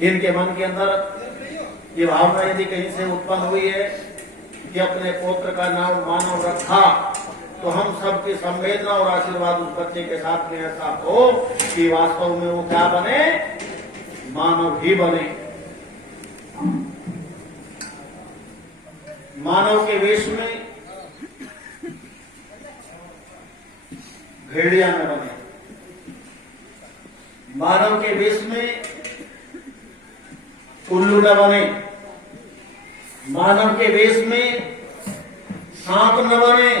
इनके मन के अंदर ये भावना यदि कहीं से उत्पन्न हुई है कि अपने पुत्र का नाम मानव रखा, तो हम सबकी संवेदना और आशीर्वाद उस बच्चे के साथ में ऐसा हो कि वास्तव में वो क्या बने, मानव ही बने। मानव के वेश में भेड़िया न बने, मानव के वेश में उल्लू न बने, मानव के वेश में सांप न बने।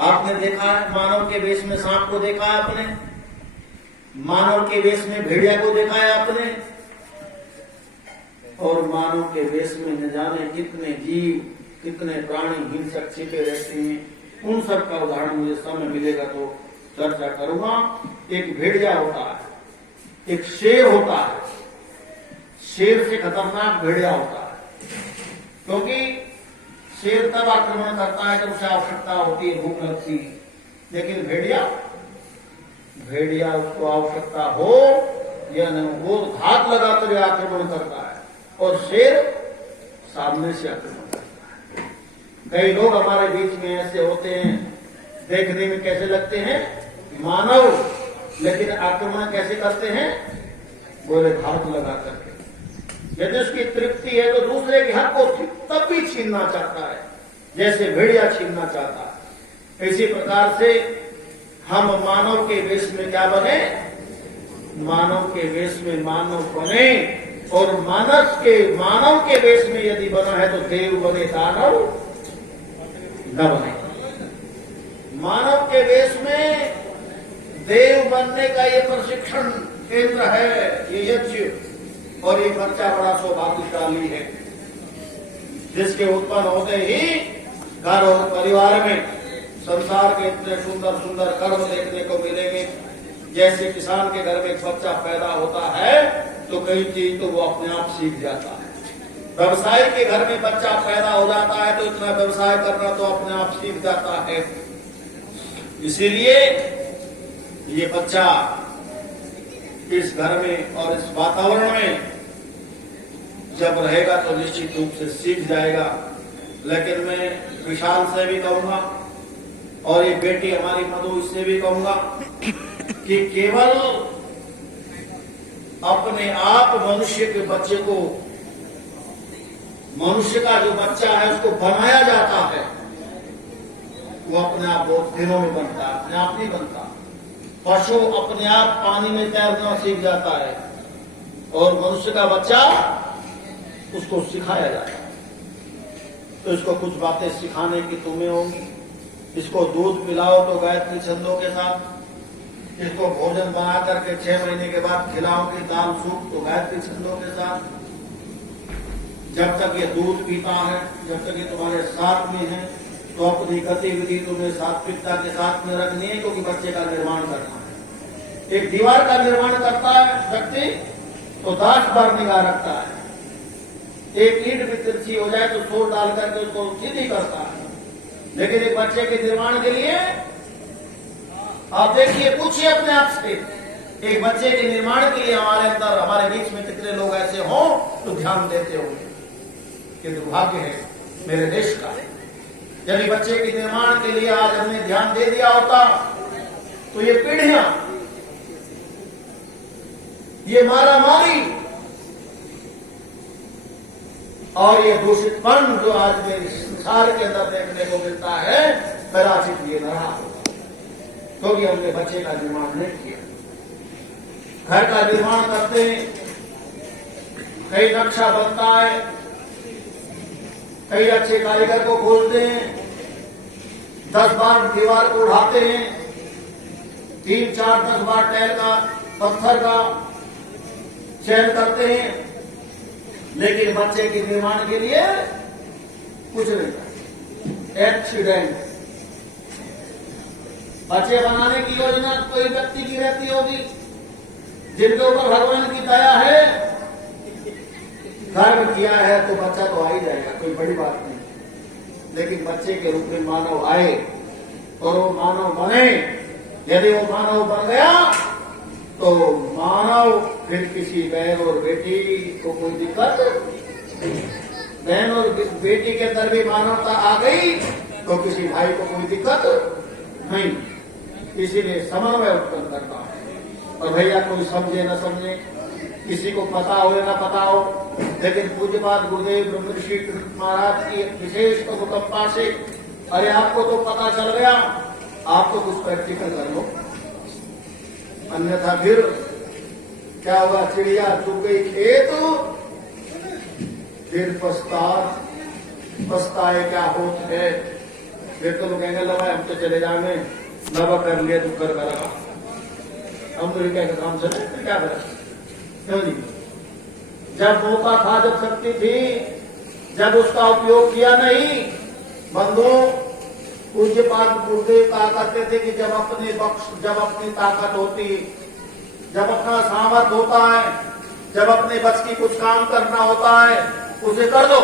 आपने देखा है मानव के वेश में सांप को देखा है आपने, मानव के वेश में भेड़िया को देखा है आपने, और मानव के वेश में न जाने कितने जीव, कितने प्राणी हिंसक छिपे रहते हैं। उन सब का उदाहरण मुझे समय मिलेगा तो चर्चा करूंगा। एक भेड़िया होता है, एक शेर होता है, शेर से खतरनाक भेड़िया होता है, क्योंकि शेर तब आक्रमण करता है जब उसे आवश्यकता होती है, भूख लगती है, लेकिन भेड़िया उसको आवश्यकता हो या न, वो घात लगाकर हुए आक्रमण करता है, और शेर सामने से आक्रमण करता है। कई लोग हमारे बीच में ऐसे होते हैं, देखने में कैसे लगते हैं, मानव, लेकिन आक्रमण कैसे करते हैं, बोले घात लगा करके। यदि उसकी तृप्ति है तो दूसरे के हक को तब भी छीनना चाहता है, जैसे भेड़िया छीनना चाहता है। इसी प्रकार से हम मानव के वेश में क्या बने, मानव के वेश में मानव बने, और मानव के वेश में यदि बना है तो देव बने, दानव न बने। मानव के वेश में देव बनने का ये प्रशिक्षण केंद्र है, ये यज्ञ, और ये बच्चा बड़ा सौभाग्यशाली है जिसके उत्पन्न होते ही घर और परिवार में संसार के इतने सुंदर सुंदर कर्म देखने को मिलेंगे। जैसे किसान के घर में एक बच्चा पैदा होता है तो कई चीज तो वो अपने आप सीख जाता है। व्यवसाय के घर में बच्चा पैदा हो जाता है तो इतना व्यवसाय करना तो अपने आप सीख जाता है। इसीलिए ये बच्चा इस घर में और इस वातावरण में जब रहेगा तो निश्चित रूप से सीख जाएगा। लेकिन मैं विशाल से भी कहूंगा, और ये बेटी हमारी मधु, इससे भी कहूंगा कि केवल अपने आप मनुष्य के बच्चे को, मनुष्य का जो बच्चा है उसको बनाया जाता है, वो अपने आप बहुत दिनों में बनता है, अपने आप नहीं बनता। पशु अपने आप पानी में तैरना सीख जाता है, और मनुष्य का बच्चा उसको सिखाया जाता है। तो इसको कुछ बातें सिखाने की तुम्हें होंगी। इसको दूध पिलाओ तो गायत्री छंदों के साथ, इसको भोजन बना करके 6 महीने के बाद खिलाओगे दाल सूप तो गायत्री छंदों के साथ। जब तक ये दूध पीता है, जब तक ये तुम्हारे साथ में है, तो अपनी गतिविधि तुम्हें सात्विकता के साथ में रखनी है, क्योंकि बच्चे का निर्माण करना है। एक दीवार का निर्माण करता है व्यक्ति तो 10 बार निगाह रखता है। एक ईंट भी तिरछी हो जाए तो सोर डाल करके उसको सीधी करता है। लेकिन एक बच्चे के निर्माण के लिए आप देखिए, पूछिए अपने आप से, एक बच्चे के निर्माण के लिए हमारे अंदर, हमारे बीच में कितने लोग ऐसे हों तो ध्यान देते होंगे। ये दुर्भाग्य है मेरे देश का। यदि बच्चे के निर्माण के लिए आज हमने ध्यान दे दिया होता तो ये पीढ़ियां, ये मारामारी और ये दूषितपन जो आज मेरे संसार के अंदर देखने को मिलता है, कदाचित ये न रहा, क्योंकि हमने बच्चे का निर्माण नहीं किया। घर का निर्माण करते हैं, कई नक्शा बनता है, कई अच्छे कारीगर को खोलते हैं, 10 बार दीवार को उठाते हैं, 3, 4, 10 बार टाइल का, पत्थर का चयन करते हैं, लेकिन बच्चे के निर्माण के लिए कुछ नहीं करते। एक्सीडेंट। बच्चे बनाने की योजना कोई व्यक्ति की रहती होगी, जिनके ऊपर भगवान की दया है, कर्म किया है तो बच्चा तो आ ही जाएगा, कोई बड़ी बात नहीं। लेकिन बच्चे के रूप में मानव आए और वो मानव बने। यदि वो मानव बन गया तो मानव फिर किसी बहन और बेटी को कोई दिक्कत नहीं। बहन और बेटी के अंदर भी मानवता आ गई तो किसी भाई को कोई दिक्कत नहीं। इसीलिए समन्वय उत्पन्न करता है। और भैया कोई समझे न समझे, किसी को पता हो या न पता हो, लेकिन पूज्यपाद गुरुदेव ब्रह्म ऋषि कृष्ण महाराज की विशेष अनुकंपा से अरे आपको तो पता चल गया, आप तो कुछ प्रैक्टिकल कर लो, अन्यथा फिर क्या होगा? चिड़िया चुग गई खेत, फिर पछताए क्या होत है। फिर तो लोग कहेंगे लगा हम तो चले जाएंगे, नवा कर लिया तू कर लगा, हम तो क्या काम चले क्या करें? क्यों नहीं? जब मौका था, जब शक्ति थी, जब उसका उपयोग किया नहीं। बंधु पूज्यपाद गुरुदेव कहा करते थे कि जब अपनी ताकत होती, जब अपना सामर्थ्य होता है, जब अपने बस की कुछ काम करना होता है, उसे कर दो।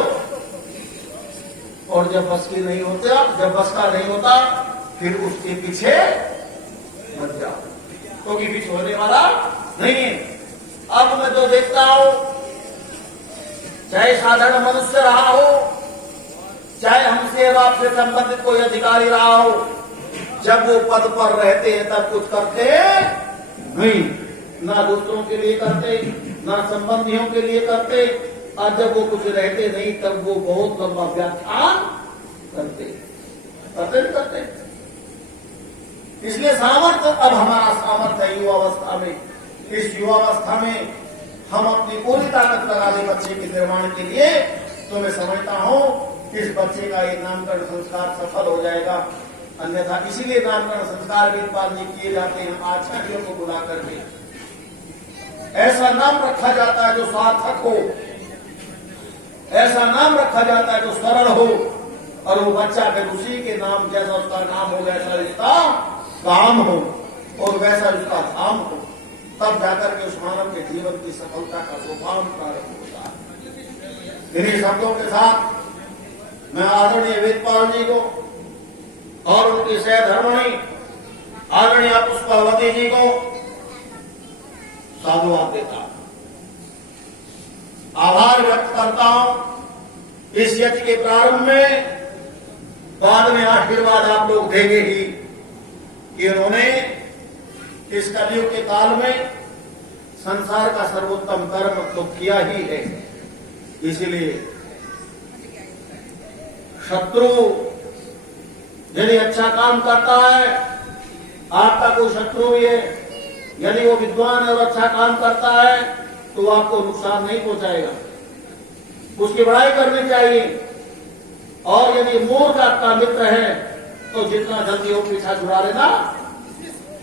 और जब बस की नहीं होता, जब बस का नहीं होता, फिर उसके पीछे मत जाओ, क्योंकि पीछे होने वाला नहीं है। अब मैं जो देखता हूं, चाहे साधारण मनुष्य रहा हो, चाहे हमसे अब आपसे संबंधित कोई अधिकारी रहा हो, जब वो पद पर रहते हैं तब कुछ करते नहीं, ना दूसरों के लिए करते, ना संबंधियों के लिए करते। और जब वो कुछ रहते नहीं तब वो बहुत लंबा व्याख्यान करते करते। इसलिए सामर्थ्य, अब हमारा सामर्थ्य है युवावस्था में। इस युवावस्था में हम अपनी पूरी ताकत लगा दें बच्चे के निर्माण के लिए, तो मैं समझता हूं इस बच्चे का ये नामकरण संस्कार सफल हो जाएगा। अन्यथा इसीलिए नामकरण संस्कार वेदपाल जी किए जाते हैं आचार्यों को बुला करके। ऐसा नाम रखा जाता है जो सार्थक हो, ऐसा नाम रखा जाता है जो सरल हो, और वो बच्चा फिर उसी के नाम, जैसा उसका नाम हो वैसा उसका काम हो और वैसा उसका धाम हो, तब जाकर के उस मानव के जीवन की सफलता का सोपान प्रारंभ होता है। इन्हीं शब्दों के साथ मैं आदरणीय वेदपाल जी को और उनकी सहधर्मणी आदरणीय पुष्पावती जी को साधुवाद देता हूं, आभार व्यक्त करता हूं। इस यज्ञ के प्रारंभ में, बाद में आशीर्वाद आप लोग देंगे ही कि उन्होंने इस कलयुग के काल में संसार का सर्वोत्तम कर्म तो किया ही है। इसीलिए शत्रु यदि अच्छा काम करता है, आपका कोई शत्रु भी है, यदि वो विद्वान और अच्छा काम करता है तो आपको नुकसान नहीं पहुंचाएगा, उसकी बड़ाई करनी चाहिए। और यदि मूर्ख आपका मित्र है तो जितना जल्दी हो पीछा छुड़ा लेना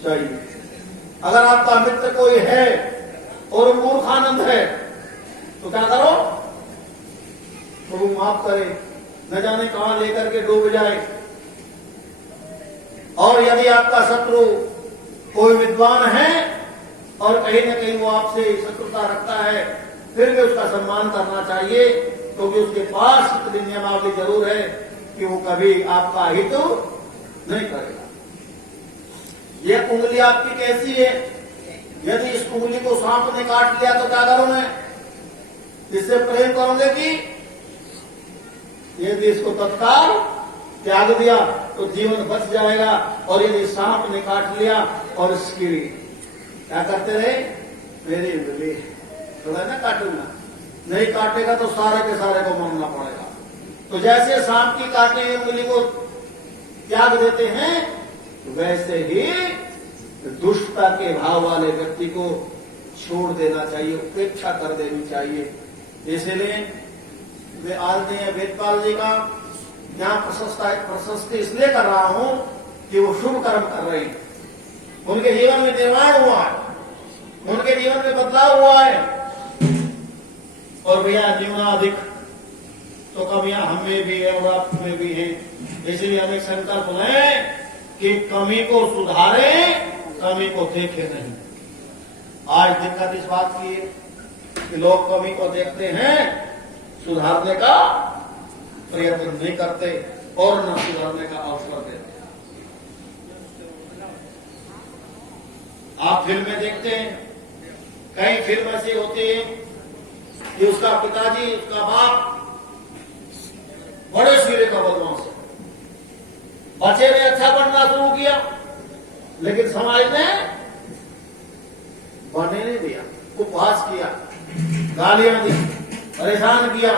चाहिए। अगर आपका मित्र कोई है और मूर्खानंद है तो क्या करो? तो वो माफ करे, न जाने कहां लेकर के डूब जाए। और यदि आपका शत्रु कोई विद्वान है और कहीं न कहीं वो आपसे शत्रुता रखता है, फिर भी उसका सम्मान करना चाहिए, क्योंकि उसके पास इतनी नियमावली जरूर है कि वो कभी आपका हित नहीं करेगा। ये उंगली आपकी कैसी है? यदि इस उंगली को सांप ने काट लिया तो क्या करोगे? इससे प्रेम करोगे कि यदि इसको तत्काल त्याग दिया तो जीवन बच जाएगा, और यदि सांप ने काट लिया और इसकी क्या करते रहे? मेरी उंगली थोड़ा ना काटूंगा, नहीं काटेगा तो सारे के सारे को मानना पड़ेगा। तो जैसे सांप की काटने हुई उंगली को त्याग देते हैं, वैसे ही दुष्टता के भाव वाले व्यक्ति को छोड़ देना चाहिए, उपेक्षा कर देनी चाहिए। इसलिए वे आदरणीय वेदपाल जी का यहाँ प्रशस्ति इसलिए कर रहा हूं कि वो शुभ कर्म कर रहे हैं, उनके जीवन में निर्माण हुआ है, उनके जीवन में बदलाव हुआ है। और भैया जीवनाधिक तो कमियां हमें भी है और आप में भी है, इसलिए हमें संकल्प लें कि कमी को सुधारें, कमी को देखें नहीं। आज दिक्कत इस बात की है कि लोग कमी को देखते हैं, सुधारने का प्रयत्न नहीं करते और न सुधारने का अवसर देते। आप फिल्में देखते हैं, कई फिल्म ऐसे होते हैं कि उसका पिताजी, उसका बाप बड़े सिरे का बदमाश है, बच्चे ने अच्छा पढ़ना शुरू किया लेकिन समाज ने बनने नहीं दिया, उपहास किया, गालियां दी, परेशान किया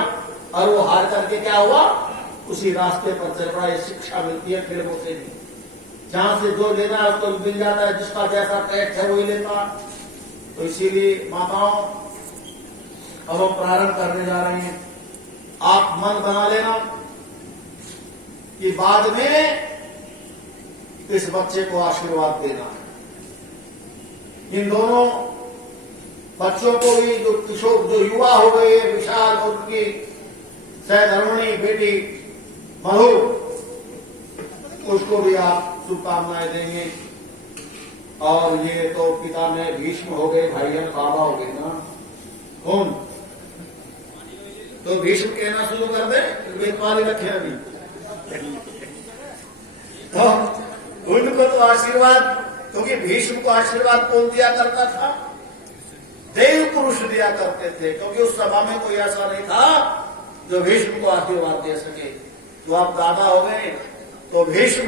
और वो हार करके क्या हुआ, उसी रास्ते पर चल पड़ा। ये शिक्षा मिलती है फिल्मों से भी, जहां से जो लेना है उसको मिल जाता है, जिसका जैसा टेस्ट है वही लेता। तो इसीलिए माताओं, अब हम प्रारंभ करने जा रहे हैं। आप मन बना लेना कि बाद में इस बच्चे को आशीर्वाद देना है। इन दोनों बच्चों को भी, जो किशोर, जो युवा हो गए विशाल, और उनकी सहधर्मिणी बेटी महू, उसको भी आप शुभकामनाएं देंगे। और ये तो पिता में भीष्म हो गए, भाईजान बाबा हो गए ना, कौन तो भीष्म कहना शुरू कर दे, वेदपाली रखे अभी तो उनको तो आशीर्वाद, क्योंकि भीष्म को आशीर्वाद कौन दिया करता था, देव पुरुष दिया करते थे, क्योंकि उस सभा में कोई ऐसा नहीं था जो भीष्म को आशीर्वाद दे सके। तो आप दादा हो गए, तो भीष्म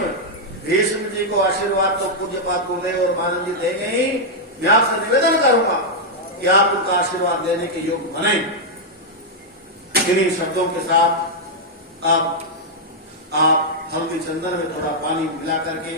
जी को आशीर्वाद तो पूज्यपाद गुरुदेव और महाराज जी देंगे ही। मैं आपसे निवेदन करूंगा कि आप उनका आशीर्वाद लेने के योग्य बने। इन्हीं शब्दों के साथ आप हल्दी चंदन में थोड़ा पानी मिला करके